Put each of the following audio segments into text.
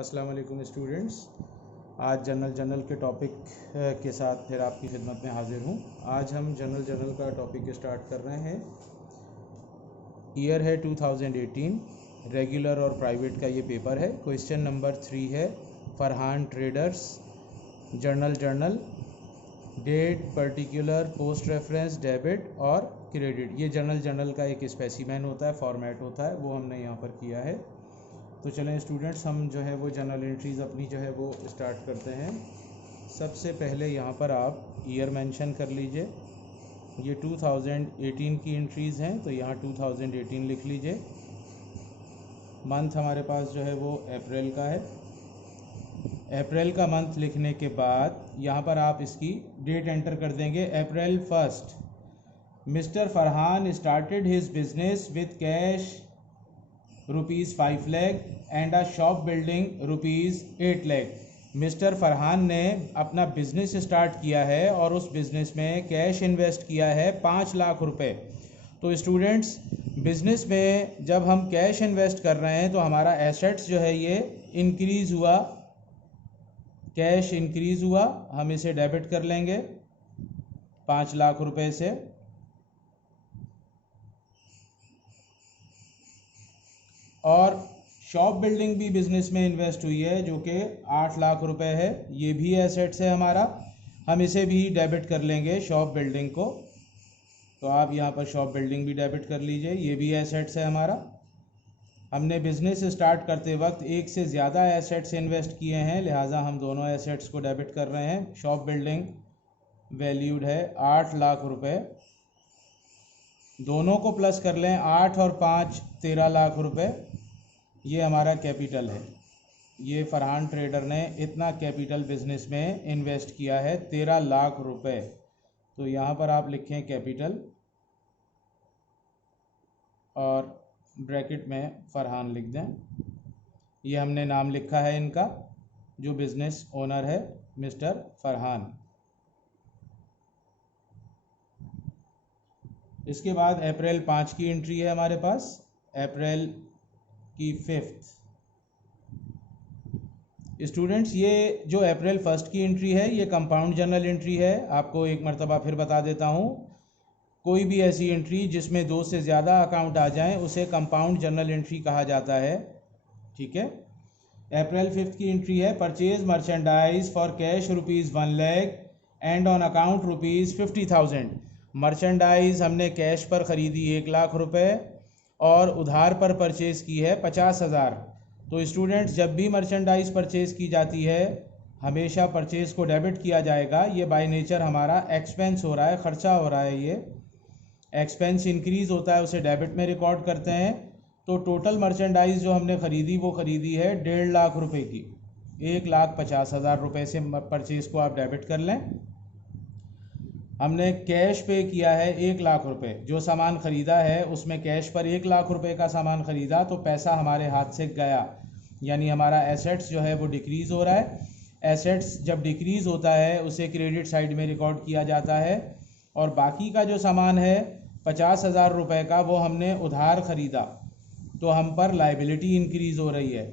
अस्सलाम वालेकुम स्टूडेंट्स। आज जनरल के टॉपिक के साथ फिर आपकी खिदमत में हाजिर हूँ। आज हम जनरल का टॉपिक स्टार्ट कर रहे हैं। ईयर है 2018, रेगुलर और प्राइवेट का ये पेपर है। क्वेश्चन नंबर 3 है Farhan traders journal date particular post reference debit और क्रेडिट। ये जनरल का एक स्पेसिमेन होता है, फॉर्मेट होता है, वो हमने यहाँ पर किया है। तो चलें स्टूडेंट्स, हम जो है वो जनरल एंट्रीज़ अपनी जो है वो स्टार्ट करते हैं। सबसे पहले यहाँ पर आप ईयर मेंशन कर लीजिए। ये 2018 की एंट्रीज़ हैं, तो यहाँ 2018 लिख लीजिए। मंथ हमारे पास जो है वो अप्रैल का है। अप्रैल का मंथ लिखने के बाद यहाँ पर आप इसकी डेट एंटर कर देंगे। अप्रैल 1 mister Farhan started his business with cash ₹5 lakh and a shop building ₹8 lakh. Mister Farhan ने अपना बिजनेस स्टार्ट किया है और उस बिजनेस में कैश इन्वेस्ट किया है 5 लाख रुपए। तो स्टूडेंट्स, बिजनेस में जब हम कैश इन्वेस्ट कर रहे हैं तो हमारा एसेट्स जो है ये इंक्रीज़ हुआ, कैश इंक्रीज़ हुआ, हम इसे डेबिट कर लेंगे 5 लाख रुपए से। और शॉप बिल्डिंग भी बिजनेस में इन्वेस्ट हुई है जो कि 8 लाख रुपए है, ये भी एसेट्स है हमारा, हम इसे भी डेबिट कर लेंगे शॉप बिल्डिंग को। तो आप यहाँ पर शॉप बिल्डिंग भी डेबिट कर लीजिए, ये भी एसेट्स है हमारा। हमने बिजनेस स्टार्ट करते वक्त एक से ज़्यादा एसेट्स इन्वेस्ट किए हैं, लिहाजा हम दोनों एसेट्स को डेबिट कर रहे हैं। शॉप बिल्डिंग वैल्यूड है 8 लाख रुपए, दोनों को प्लस कर लें, 8 और 5 13 लाख रुपए, ये हमारा कैपिटल है। ये फरहान ट्रेडर ने इतना कैपिटल बिजनेस में इन्वेस्ट किया है 13 लाख रुपए। तो यहाँ पर आप लिखें कैपिटल और ब्रैकेट में फरहान लिख दें। ये हमने नाम लिखा है इनका, जो बिजनेस ओनर है मिस्टर फरहान। इसके बाद अप्रैल 5 की एंट्री है हमारे पास, अप्रैल की 5। स्टूडेंट्स, ये जो अप्रैल 1 की एंट्री है ये कंपाउंड जर्नल एंट्री है। आपको एक मरतबा फिर बता देता हूँ, कोई भी ऐसी एंट्री जिसमें 2 से ज़्यादा अकाउंट आ जाएं उसे कंपाउंड जर्नल एंट्री कहा जाता है। ठीक है। अप्रैल 5 की एंट्री है purchase merchandise for cash ₹1 lakh and on account ₹50,000। Merchandise हमने कैश पर ख़रीदी 1 लाख रुपए और उधार पर परचेज़ की है 50,000। तो स्टूडेंट्स, जब भी मर्चेंडाइज परचेज़ की जाती है हमेशा परचेज़ को डेबिट किया जाएगा। ये बाय नेचर हमारा एक्सपेंस हो रहा है, ख़र्चा हो रहा है। ये एक्सपेंस इंक्रीज़ होता है, उसे डेबिट में रिकॉर्ड करते हैं। तो टोटल मर्चेंडाइज जो हमने ख़रीदी वो ख़रीदी है 1.5 लाख रुपए की, 1,50,000 रुपये से परचेज़ को आप डेबिट कर लें। हमने कैश पे किया है 1 लाख रुपए, जो सामान ख़रीदा है उसमें कैश पर 1 लाख रुपए का सामान ख़रीदा, तो पैसा हमारे हाथ से गया, यानी हमारा एसेट्स जो है वो डिक्रीज़ हो रहा है। एसेट्स जब डिक्रीज़ होता है उसे क्रेडिट साइड में रिकॉर्ड किया जाता है। और बाकी का जो सामान है 50,000 रुपये का, वो हमने उधार ख़रीदा, तो हम पर लाइबिलिटी इंक्रीज़ हो रही है।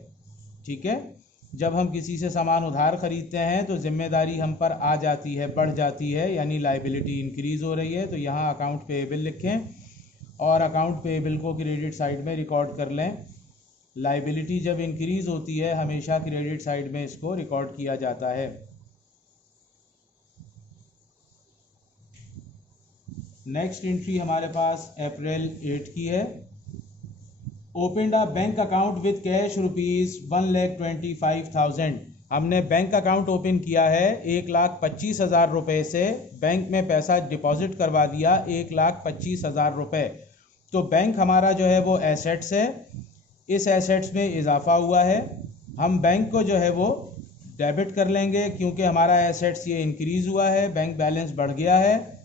ठीक है। जब हम किसी से सामान उधार ख़रीदते हैं तो ज़िम्मेदारी हम पर आ जाती है, बढ़ जाती है, यानी लाइबिलिटी इंक्रीज़ हो रही है। तो यहाँ अकाउंट पेएबल लिखें और अकाउंट पेएबल को क्रेडिट साइड में रिकॉर्ड कर लें। लाइबिलिटी जब इंक्रीज़ होती है हमेशा क्रेडिट साइड में इसको रिकॉर्ड किया जाता है। नेक्स्ट एंट्री हमारे पास अप्रैल 8 की है। Opened a bank account with cash ₹1,25,000। हमने बैंक अकाउंट ओपन किया है 1,25,000 रुपये से, बैंक में पैसा डिपॉजिट करवा दिया 1,25,000 रुपये। तो बैंक हमारा जो है वो एसेट्स है, इस एसेट्स में इजाफा हुआ है, हम बैंक को जो है वो डेबिट कर लेंगे क्योंकि हमारा एसेट्स ये इंक्रीज़ हुआ है, बैंक बैलेंस बढ़ गया है,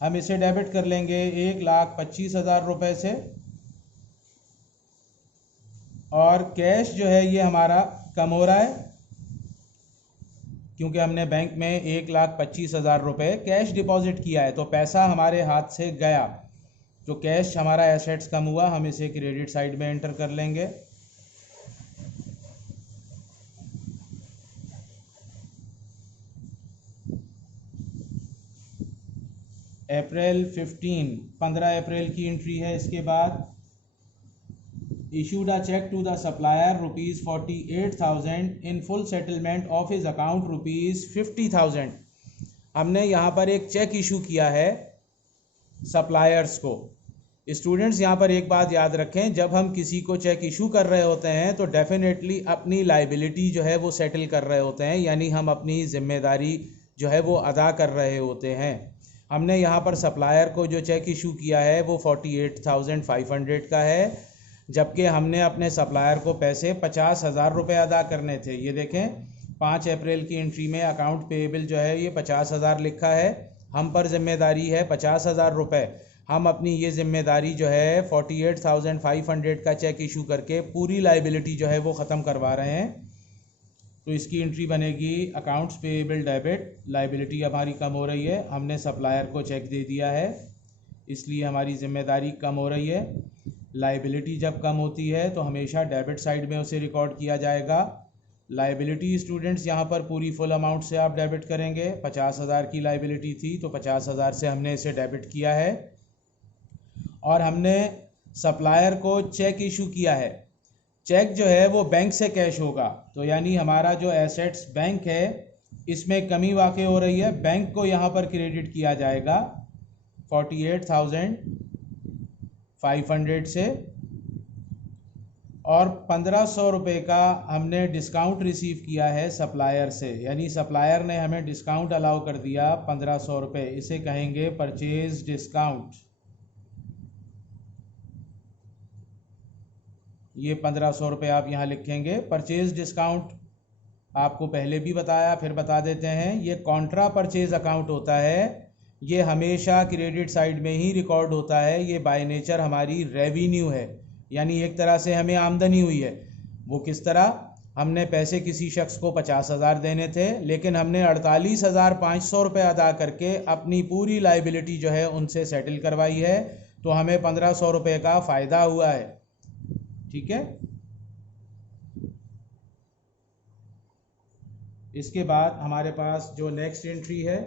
हम इसे डेबिट कर लेंगे 1,25,000 रुपये से। और कैश जो है ये हमारा कम हो रहा है क्योंकि हमने बैंक में 1,25,000 रुपये कैश डिपॉजिट किया है, तो पैसा हमारे हाथ से गया, तो कैश हमारा एसेट्स कम हुआ, हम इसे क्रेडिट साइड में एंटर कर लेंगे। अप्रैल 15 अप्रैल की एंट्री है। इसके बाद issued a check to the supplier rupees 48,000 in full settlement of his account rupees 50,000। हमने यहाँ पर एक चेक इशू किया है सप्लायर्स को। स्टूडेंट्स यहाँ पर एक बात याद रखें, जब हम किसी को चेक इशू कर रहे होते हैं तो डेफिनेटली अपनी लाइबिलिटी जो है वो सेटल कर रहे होते हैं, यानी हम अपनी जिम्मेदारी जो है वो अदा कर रहे होते हैं। हमने यहाँ पर सप्लायर को जो चेक इशू किया है वो 48,500 का है, जबकि हमने अपने सप्लायर को पैसे 50,000 रुपये अदा करने थे। ये देखें 5 अप्रैल की एंट्री में अकाउंट पेएबल जो है ये 50,000 लिखा है, हम पर जिम्मेदारी है 50,000 रुपये। हम अपनी ये जिम्मेदारी जो है 48,500 का चेक इशू करके पूरी लाइबिलिटी जो है वो ख़त्म करवा रहे हैं। तो इसकी एंट्री बनेगी अकाउंट्स पेएबल डेबिट। लाइबिलिटी हमारी कम हो रही है, हमने सप्लायर को चेक दे दिया है, इसलिए हमारी जिम्मेदारी कम हो रही है। लाइबिलिटी जब कम होती है तो हमेशा डेबिट साइड में उसे रिकॉर्ड किया जाएगा। लाइबिलिटी स्टूडेंट्स यहाँ पर पूरी फुल अमाउंट से आप डेबिट करेंगे। 50,000 की लाइबिलिटी थी तो 50,000 से हमने इसे डेबिट किया है। और हमने सप्लायर को चेक इशू किया है। चेक जो है वो बैंक से कैश होगा, तो यानी हमारा जो एसेट्स बैंक है इसमें कमी वाक़ई हो रही है, बैंक को यहाँ पर क्रेडिट किया जाएगा 48,500 से। और 1,500 रुपये का हमने डिस्काउंट रिसीव किया है सप्लायर से, यानी सप्लायर ने हमें डिस्काउंट अलाउ कर दिया 1,500 रुपये। इसे कहेंगे परचेज डिस्काउंट। ये 1,500 रुपये आप यहाँ लिखेंगे। परचेज डिस्काउंट आपको पहले भी बताया, फिर बता देते हैं। ये कॉन्ट्रा परचेज अकाउंट होता है, ये हमेशा क्रेडिट साइड में ही रिकॉर्ड होता है। ये बाय नेचर हमारी रेवेन्यू है, यानी एक तरह से हमें आमदनी हुई है। वो किस तरह, हमने पैसे किसी शख्स को 50,000 देने थे, लेकिन हमने 48,500 रुपये अदा करके अपनी पूरी लाइबिलिटी जो है उनसे सेटल करवाई है, तो हमें 1,500 रुपये का फ़ायदा हुआ है। ठीक है। इसके बाद हमारे पास जो नेक्स्ट एंट्री है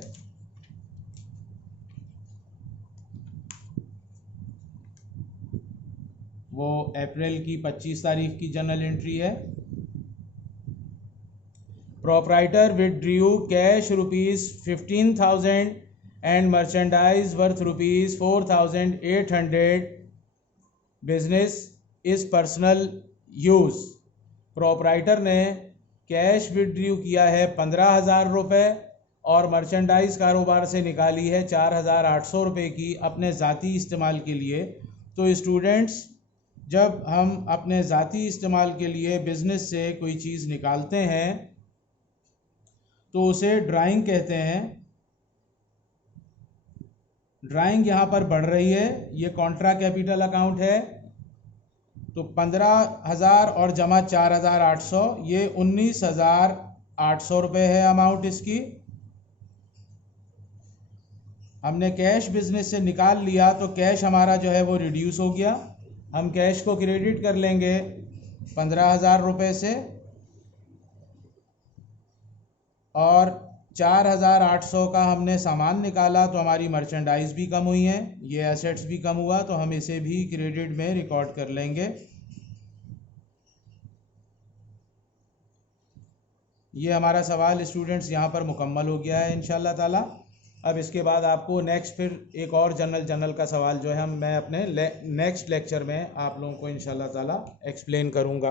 वो अप्रैल की 25 तारीख की जनरल एंट्री है। Proprietor withdrew cash ₹15,000 and merchandise worth ₹4,800 business इस पर्सनल यूज़। प्रोप्राइटर ने कैश विथड्रू किया है 15,000 रुपये और मर्चेंडाइज कारोबार से निकाली है 4,800 रुपये की अपने ज़ाती इस्तेमाल के लिए। तो स्टूडेंट्स, जब हम अपने ज़ाती इस्तेमाल के लिए बिज़नेस से कोई चीज़ निकालते हैं तो उसे ड्राइंग कहते हैं। ड्राइंग यहाँ पर बढ़ रही है, ये कॉन्ट्रा कैपिटल अकाउंट है, तो 15,000 और जमा 4,800, ये 19,800 रुपये है अमाउंट इसकी। हमने कैश बिजनेस से निकाल लिया तो कैश हमारा जो है वो रिड्यूस हो गया। हम कैश को क्रेडिट कर लेंगे 15,000 रुपये से, और 4,800 का हमने सामान निकाला तो हमारी मर्चेंडाइज भी कम हुई है, ये एसेट्स भी कम हुआ, तो हम इसे भी क्रेडिट में रिकॉर्ड कर लेंगे। ये हमारा सवाल स्टूडेंट्स यहाँ पर मुकम्मल हो गया है इंशाल्लाह ताला। अब इसके बाद आपको नेक्स्ट फिर एक और जनरल का सवाल जो है मैं अपने नेक्स्ट लेक्चर में आप लोगों को इंशाल्लाह ताला एक्सप्लेन करूँगा।